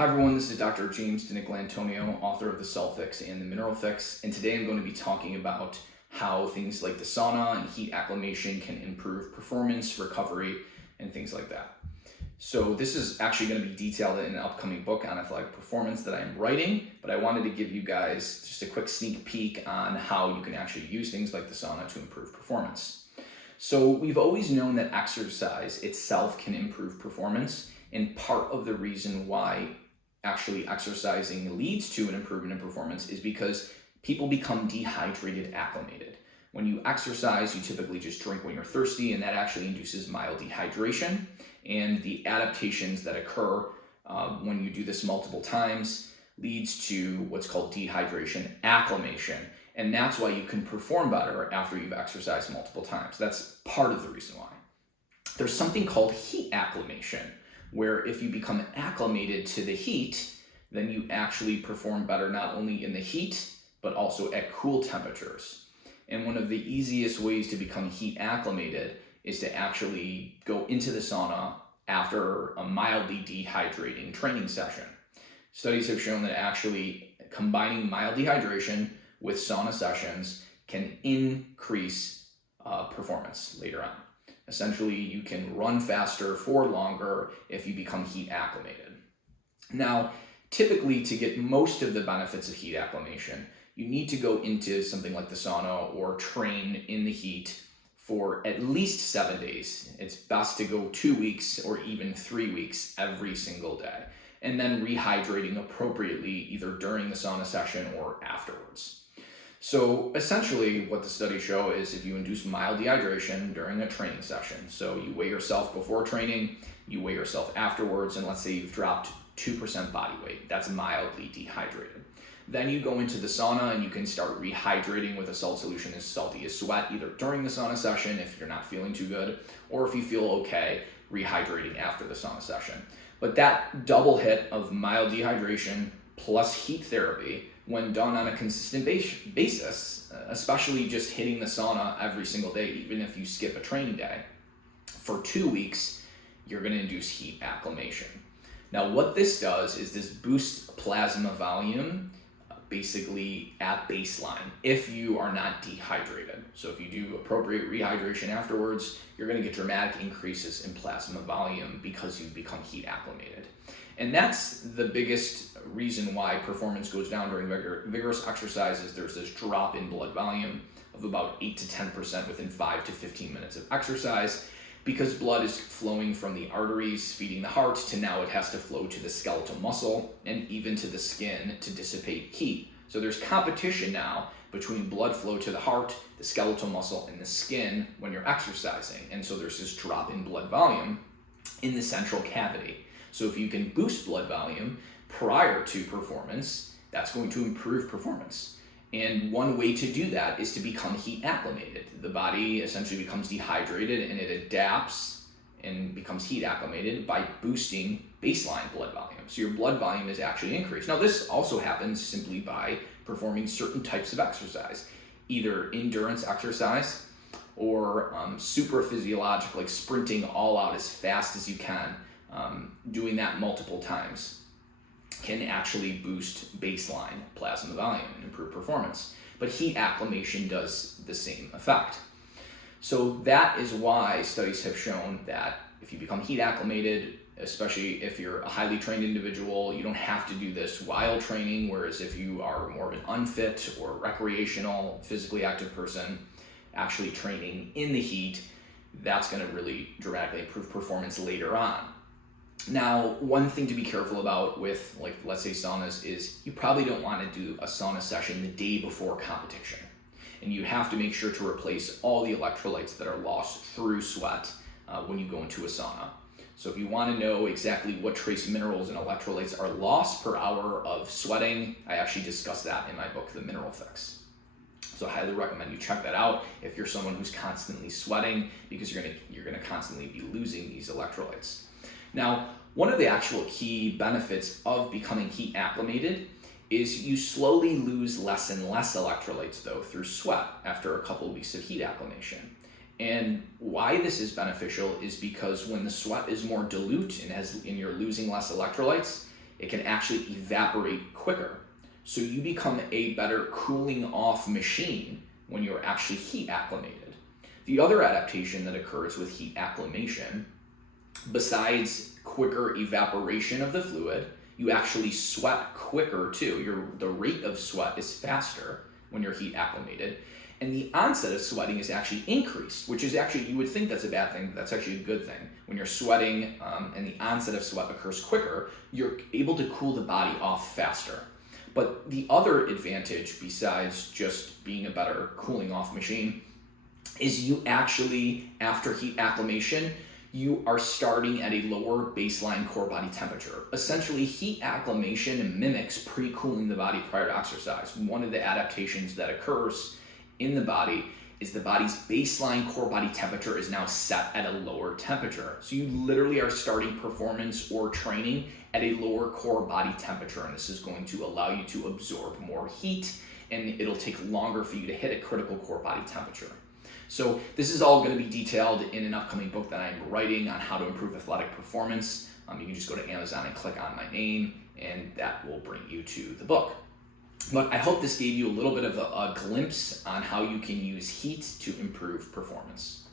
Hi everyone, this is Dr. James DiNicolantonio, author of The Cell Fix and The Mineral Fix, and today I'm going to be talking about how things like the sauna and heat acclimation can improve performance, recovery, and things like that. So this is actually going to be detailed in an upcoming book on athletic performance that I'm writing, but I wanted to give you guys just a quick sneak peek on how you can actually use things like the sauna to improve performance. So we've always known that exercise itself can improve performance, and part of the reason why actually exercising leads to an improvement in performance is because people become dehydrated acclimated. When you exercise, you typically just drink when you're thirsty, and that actually induces mild dehydration. And the adaptations that occur when you do this multiple times leads to what's called dehydration acclimation. And that's why you can perform better after you've exercised multiple times. That's part of the reason why. There's something called heat acclimation, where if you become acclimated to the heat, then you actually perform better not only in the heat, but also at cool temperatures. And one of the easiest ways to become heat acclimated is to actually go into the sauna after a mildly dehydrating training session. Studies have shown that actually combining mild dehydration with sauna sessions can increase performance later on. Essentially, you can run faster for longer if you become heat acclimated. Now, typically to get most of the benefits of heat acclimation, you need to go into something like the sauna or train in the heat for at least 7 days. It's best to go 2 weeks or even 3 weeks every single day, and then rehydrating appropriately either during the sauna session or afterwards. So essentially what the studies show is if you induce mild dehydration during a training session, so you weigh yourself before training, you weigh yourself afterwards, and let's say you've dropped 2% body weight, that's mildly dehydrated. Then you go into the sauna and you can start rehydrating with a salt solution as salty as sweat, either during the sauna session if you're not feeling too good, or if you feel okay, rehydrating after the sauna session. But that double hit of mild dehydration plus heat therapy, when done on a consistent basis, especially just hitting the sauna every single day, even if you skip a training day, for 2 weeks, you're going to induce heat acclimation. Now, what this does is this boosts plasma volume basically at baseline if you are not dehydrated. So if you do appropriate rehydration afterwards, you're going to get dramatic increases in plasma volume because you've become heat acclimated. And that's the biggest reason why performance goes down during vigorous exercises. There's this drop in blood volume of about 8 to 10% within 5 to 15 minutes of exercise, because blood is flowing from the arteries feeding the heart to now it has to flow to the skeletal muscle and even to the skin to dissipate heat. So there's competition now between blood flow to the heart, the skeletal muscle, and the skin when you're exercising. And so there's this drop in blood volume in the central cavity. So if you can boost blood volume prior to performance, that's going to improve performance. And one way to do that is to become heat acclimated. The body essentially becomes dehydrated and it adapts and becomes heat acclimated by boosting baseline blood volume. So your blood volume is actually increased. Now this also happens simply by performing certain types of exercise, either endurance exercise or super physiologic, like sprinting all out as fast as you can. Doing that multiple times can actually boost baseline plasma volume and improve performance. But heat acclimation does the same effect. So that is why studies have shown that if you become heat acclimated, especially if you're a highly trained individual, you don't have to do this while training, whereas if you are more of an unfit or recreational, physically active person actually training in the heat, that's going to really dramatically improve performance later on. Now, one thing to be careful about with, like, let's say saunas is you probably don't want to do a sauna session the day before competition. And you have to make sure to replace all the electrolytes that are lost through sweat when you go into a sauna. So if you want to know exactly what trace minerals and electrolytes are lost per hour of sweating, I actually discuss that in my book, The Mineral Fix. So I highly recommend you check that out if you're someone who's constantly sweating, because you're gonna constantly be losing these electrolytes. Now, one of the actual key benefits of becoming heat acclimated is you slowly lose less and less electrolytes though through sweat after a couple of weeks of heat acclimation. And why this is beneficial is because when the sweat is more dilute and you're losing less electrolytes, it can actually evaporate quicker. So you become a better cooling off machine when you're actually heat acclimated. The other adaptation that occurs with heat acclimation, besides quicker evaporation of the fluid, you actually sweat quicker too. The rate of sweat is faster when you're heat acclimated. And the onset of sweating is actually increased, which is actually, you would think that's a bad thing, but that's actually a good thing. When you're sweating and the onset of sweat occurs quicker, you're able to cool the body off faster. But the other advantage, besides just being a better cooling off machine, is you actually, after heat acclimation, you are starting at a lower baseline core body temperature. Essentially, heat acclimation mimics pre-cooling the body prior to exercise. One of the adaptations that occurs in the body is the body's baseline core body temperature is now set at a lower temperature. So you literally are starting performance or training at a lower core body temperature, and this is going to allow you to absorb more heat, and it'll take longer for you to hit a critical core body temperature. So this is all going to be detailed in an upcoming book that I'm writing on how to improve athletic performance. You can just go to Amazon and click on my name, and that will bring you to the book. But I hope this gave you a little bit of a glimpse on how you can use heat to improve performance.